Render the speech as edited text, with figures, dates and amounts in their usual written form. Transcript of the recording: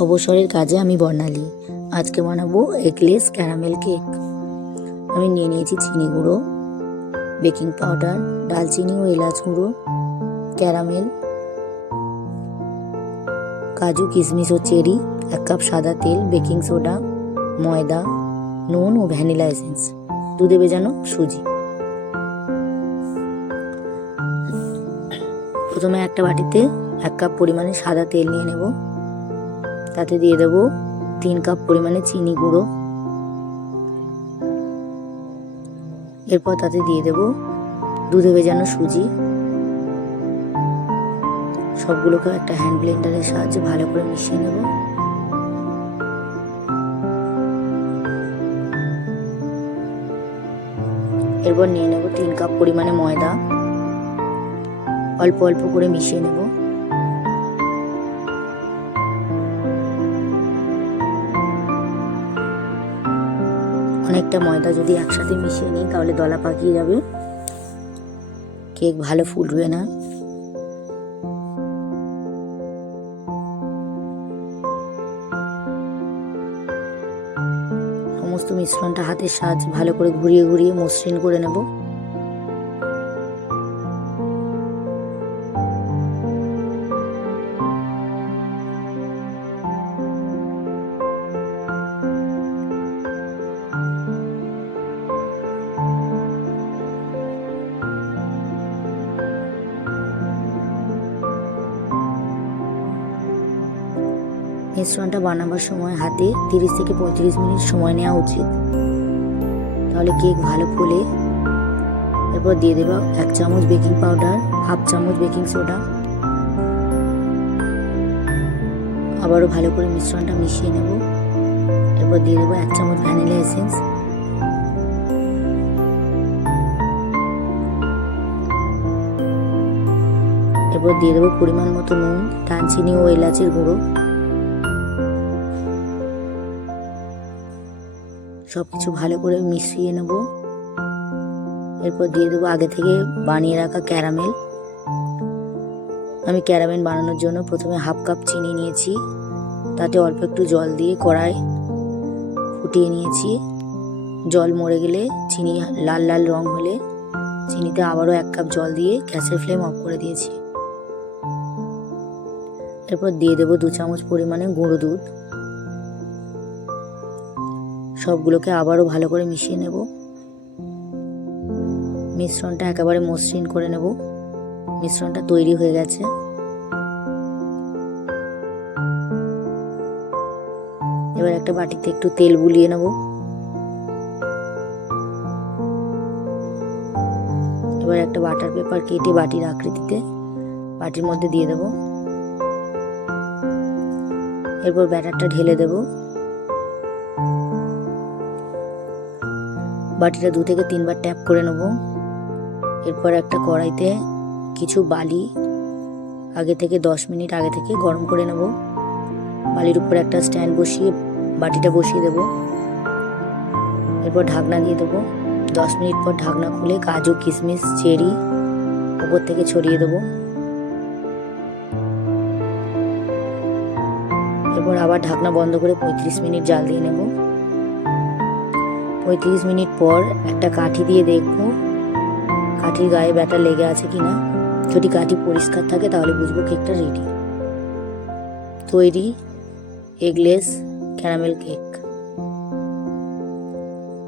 অবসরের কাজে আমি বর্ণালী। আজকে বানাবো এগলেস ক্যারামেল কেক। আমি নিয়ে নিয়েছি চিনি গুঁড়ো, বেকিং পাউডার, দালচিনি ও এলাচ গুঁড়ো, ক্যারামেল, কাজু, কিশমিশ ও চেরি, 1 কাপ সাদা তেল, বেকিং সোডা, ময়দা, নুন ও ভ্যানিলা এসেন্স, দুধে ভেজানো সুজি। প্রথমে একটা বাটিতে 1 কাপ পরিমাণে সাদা তেল নিয়ে নেব। তাতে দিয়ে দেব 3 কাপ পরিমাণে চিনি গুঁড়ো। এরপর তাতে দিয়ে দেব দুধে ভেজানো সুজি। সবগুলোকে একটা হ্যান্ড ব্লেন্ডারের সাহায্যে ভালো করে মিশিয়ে নেব। এরপর নিয়ে নেব 3 কাপ পরিমাণে ময়দা। অল্প অল্প করে মিশিয়ে নেব। অনেকটা ময়দা যদি একসাথে মিশিয়ে নিই তাহলে দলা পাকিয়ে যাবে, কেক ভালো ফুলবে না। সমস্ত মিশ্রণটা হাতের সাহায্যে ভালো করে ঘুরিয়ে ঘুরিয়ে মসৃণ করে নেব। মিশ্রণটা বানাবার সময় হাতে 30 থেকে 35 মিনিট সময় নেওয়া উচিত, তাহলে কেক ভালো ফোলে। এরপর দিয়ে দেব 1 চামচ বেকিং পাউডার, 1/2 চামচ বেকিং সোডা। আবারও ভালো করে মিশ্রণটা মিশিয়ে নেব। এরপর দিয়ে দেব 1 চামচ ভ্যানিলা এসেন্স। এরপর দিয়ে দেব পরিমাণ মতো নুন, দারচিনি ও এলাচের গুঁড়ো। সবকিছু ভালো করে মিশিয়ে নেব। এরপর দিয়ে দেবো আগে থেকে বানিয়ে রাখা ক্যারামেল। আমি ক্যারামেল বানানোর জন্য প্রথমে 1/2 কাপ চিনি নিয়েছি, তাতে অল্প একটু জল দিয়ে কড়াই ফুটিয়ে নিয়েছি। জল মরে গেলে, চিনি লাল লাল রং হলে চিনিতে আবারও 1 কাপ জল দিয়ে গ্যাসের ফ্লেম অফ করে দিয়েছি। এরপর দিয়ে দেবো 2 চামচ পরিমাণে গুঁড়ো দুধ। সবগুলোকে আবারও ভালো করে মিশিয়ে নেব। মিশ্রণটা একেবারে মসৃণ করে নেব। মিশ্রণটা তৈরি হয়ে গেছে। এবার একটা বাটিতে একটু তেল বুলিয়ে নেব। এবার একটা বাটার পেপার কেটে বাটির আকৃতিতে বাটির মধ্যে দিয়ে দেব। এরপর ব্যাটারটা ঢেলে দেব। বাটিটা 2 থেকে 3 বার ট্যাপ করে নেব। এরপর একটা কড়াইতে কিছু বালি আগে থেকে 10 মিনিট আগে থেকে গরম করে নেব। বালির উপর একটা স্ট্যান্ড বসিয়ে বাটিটা বসিয়ে দেব। এরপর ঢাকনা দিয়ে দেবো। 10 মিনিট পর ঢাকনা খুলে কাজু, কিশমিশ, চেরি উপর থেকে ছড়িয়ে দেব। এরপর আবার ঢাকনা বন্ধ করে 35 মিনিট জাল দিয়ে নেব। 35 মিনিট পর একটা কাঠি দিয়ে দেখব কাঠির গায়ে ব্যাটার লেগে আছে কিনা। যদি কাঠি পরিষ্কার থাকে তাহলে বুঝবো কেকটা রেডি। তৈরি এগলেস ক্যারামেল কেক।